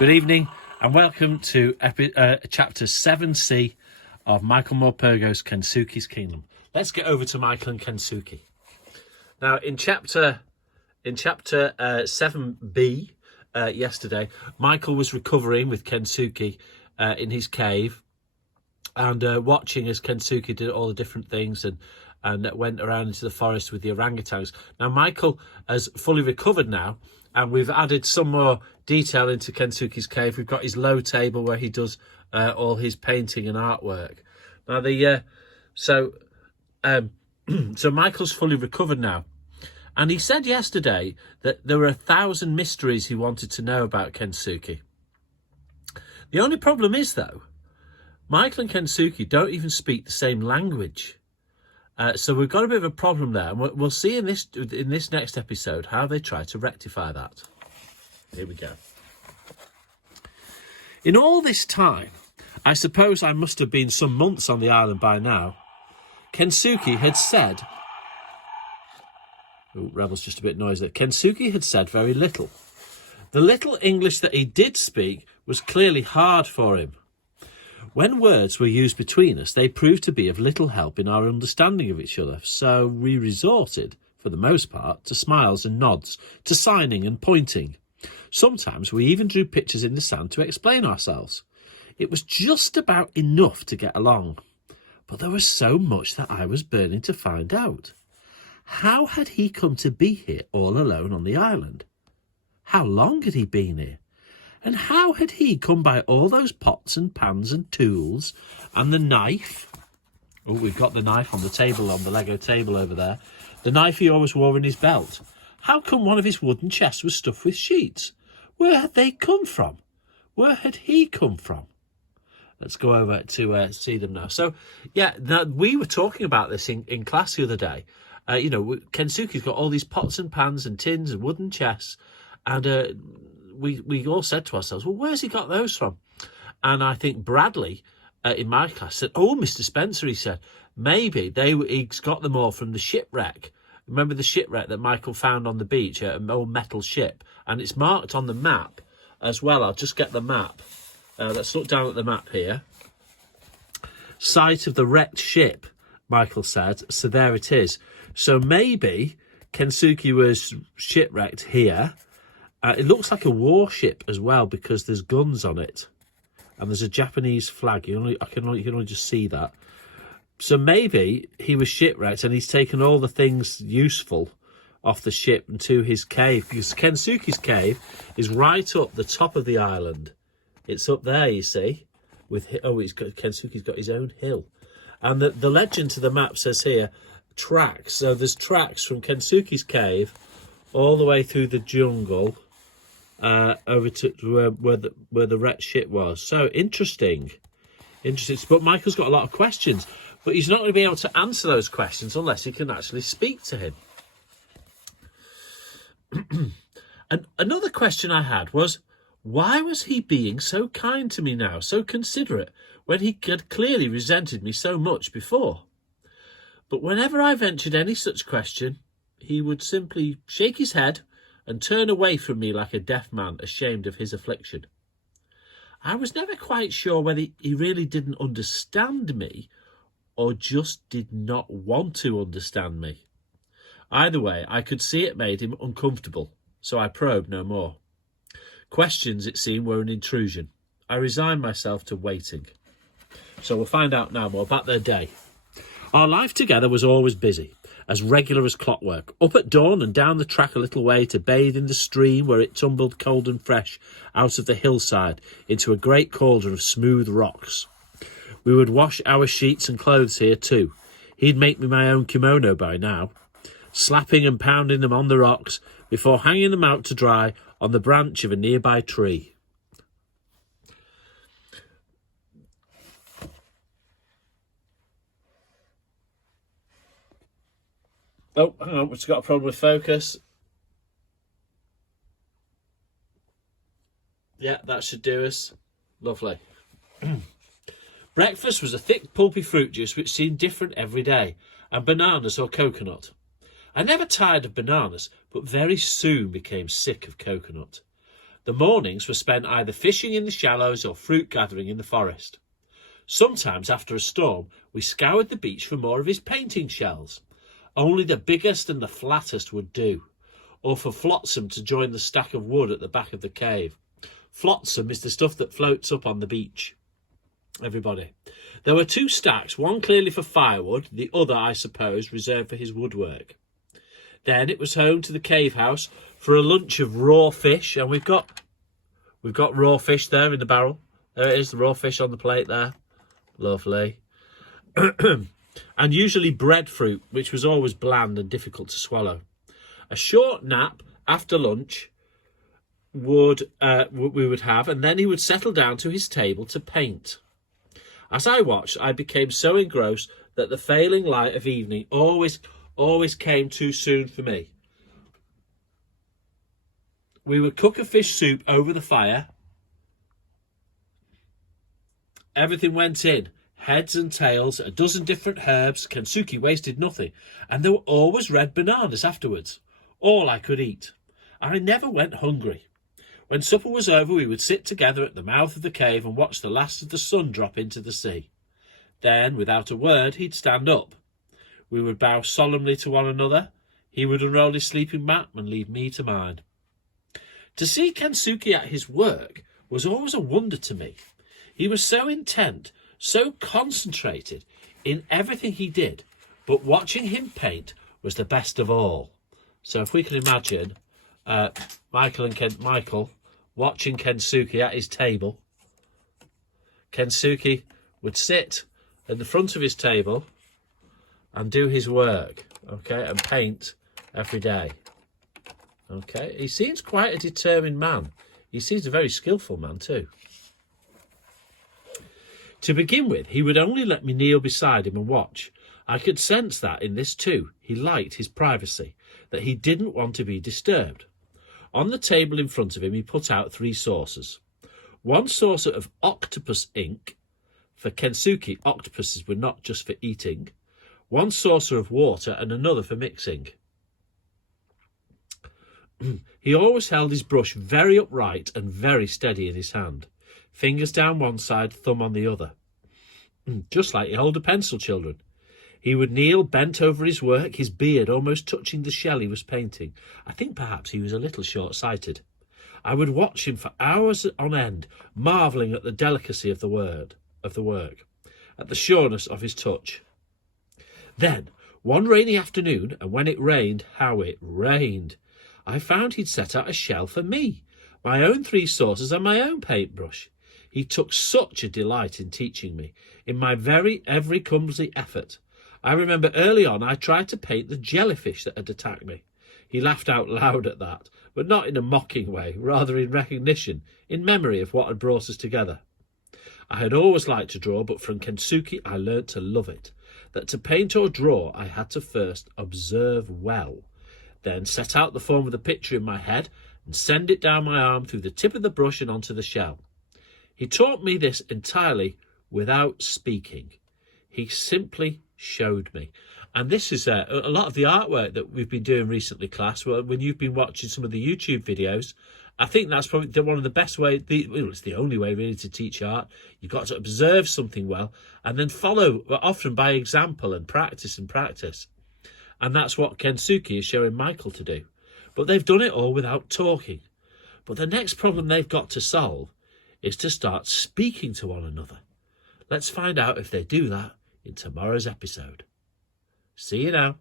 Good evening and welcome to chapter 7c of Michael Morpurgo's Kensuke's Kingdom. Let's get over to Michael and Kensuke. Now in chapter 7b yesterday, Michael was recovering with Kensuke in his cave and watching as Kensuke did all the different things and went around into the forest with the orangutans. Now Michael has fully recovered now, and we've added some more detail into Kensuke's cave. We've got his low table where he does all his painting and artwork. Now so Michael's fully recovered now, and he said yesterday that there were 1,000 mysteries he wanted to know about Kensuke. The only problem is, though, Michael and Kensuke don't even speak the same language. So we've got a bit of a problem there, and we'll see in this next episode how they try to rectify that. Here we go. In all this time, I suppose I must have been some months on the island by now, Kensuke had said... Oh, Rebel's just a bit noisy. Kensuke had said very little. The little English that he did speak was clearly hard for him. When words were used between us, they proved to be of little help in our understanding of each other, so we resorted, for the most part, to smiles and nods, to signing and pointing. Sometimes we even drew pictures in the sand to explain ourselves. It was just about enough to get along, but there was so much that I was burning to find out. How had he come to be here all alone on the island? How long had he been here? And how had he come by all those pots and pans and tools and the knife? Oh, we've got the knife on the table, on the Lego table over there. The knife he always wore in his belt. How come one of his wooden chests was stuffed with sheets? Where had they come from? Where had he come from? Let's go over to see them now. So, yeah, we were talking about this in class the other day. Kensuke's got all these pots and pans and tins and wooden chests, and we all said to ourselves, well, where's he got those from? And I think Bradley in my class said, oh, Mr. Spencer, he said, maybe he's got them all from the shipwreck. Remember the shipwreck that Michael found on the beach, an old metal ship? And it's marked on the map as well. I'll just get the map. Let's look down at the map here. Site of the wrecked ship, Michael said. So there it is. So maybe Kensuke was shipwrecked here. It looks like a warship as well because there's guns on it, and there's a Japanese flag. You can only just see that. So maybe he was shipwrecked and he's taken all the things useful off the ship and to his cave, because Kensuke's cave is right up the top of the island. It's up there, you see. Kensuke's got his own hill, and the legend to the map says here tracks. So there's tracks from Kensuke's cave all the way through the jungle. Over to where the wrecked ship was. So interesting. But Michael's got a lot of questions, but he's not going to be able to answer those questions unless he can actually speak to him. And another question I had was, why was he being so kind to me now, so considerate, when he had clearly resented me so much before? But whenever I ventured any such question, he would simply shake his head and turn away from me like a deaf man ashamed of his affliction. I was never quite sure whether he really didn't understand me or just did not want to understand me. Either way, I could see it made him uncomfortable, so I probed no more. Questions, it seemed, were an intrusion. I resigned myself to waiting. So we'll find out now more about their day. Our life together was always busy, as regular as clockwork, up at dawn and down the track a little way to bathe in the stream where it tumbled cold and fresh out of the hillside into a great cauldron of smooth rocks. We would wash our sheets and clothes here too. He'd make me my own kimono by now, slapping and pounding them on the rocks before hanging them out to dry on the branch of a nearby tree. Oh, hang on, we've got a problem with focus. Yeah, that should do us. Lovely. Breakfast was a thick, pulpy fruit juice which seemed different every day, and bananas or coconut. I never tired of bananas, but very soon became sick of coconut. The mornings were spent either fishing in the shallows or fruit gathering in the forest. Sometimes after a storm, we scoured the beach for more of his painting shells. Only the biggest and the flattest would do, or for flotsam to join the stack of wood at the back of the cave. Flotsam is the stuff that floats up on the beach. Everybody. There were 2 stacks, one clearly for firewood, the other, I suppose, reserved for his woodwork. Then it was home to the cave house for a lunch of raw fish, and we've got raw fish there in the barrel. There it is, the raw fish on the plate there. Lovely. And usually breadfruit, which was always bland and difficult to swallow. A short nap after lunch we would have, and then he would settle down to his table to paint. As I watched, I became so engrossed that the failing light of evening always came too soon for me. We would cook a fish soup over the fire. Everything went in, heads and tails, a dozen different herbs. Kensuke wasted nothing, and there were always red bananas afterwards. All I could eat. I never went hungry. When supper was over, we would sit together at the mouth of the cave and watch the last of the sun drop into the sea. Then, without a word, he'd stand up. We would bow solemnly to one another. He would unroll his sleeping mat and leave me to mine. To see Kensuke at his work was always a wonder to me. He was so intent, so concentrated in everything he did, but watching him paint was the best of all. So if we can imagine Michael watching Kensuke at his table. Kensuke would sit at the front of his table and do his work, okay, and paint every day. Okay, he seems quite a determined man. He seems a very skillful man too. To begin with, he would only let me kneel beside him and watch. I could sense that in this too. He liked his privacy, that he didn't want to be disturbed. On the table in front of him, he put out 3 saucers. One saucer of octopus ink. For Kensuke, octopuses were not just for eating. One saucer of water and another for mixing. He always held his brush very upright and very steady in his hand. Fingers down one side, thumb on the other. Just like you hold a pencil, children. He would kneel, bent over his work, his beard almost touching the shell he was painting. I think perhaps he was a little short-sighted. I would watch him for hours on end, marvelling at the delicacy of the work, at the sureness of his touch. Then, one rainy afternoon, and when it rained, how it rained, I found he'd set out a shell for me, my own 3 saucers and my own paintbrush. He took such a delight in teaching me, in my every clumsy effort. I remember early on I tried to paint the jellyfish that had attacked me. He laughed out loud at that, but not in a mocking way, rather in recognition, in memory of what had brought us together. I had always liked to draw, but from Kensuke I learnt to love it, that to paint or draw I had to first observe well, then set out the form of the picture in my head and send it down my arm through the tip of the brush and onto the shell. He taught me this entirely without speaking. He simply showed me. And this is a lot of the artwork that we've been doing recently, class. Well, when you've been watching some of the YouTube videos, I think that's probably one of the best ways, it's the only way really to teach art. You've got to observe something well and then follow, often by example, and practice and practice. And that's what Kensuke is showing Michael to do. But they've done it all without talking. But the next problem they've got to solve is to start speaking to one another. Let's find out if they do that in tomorrow's episode. See you now.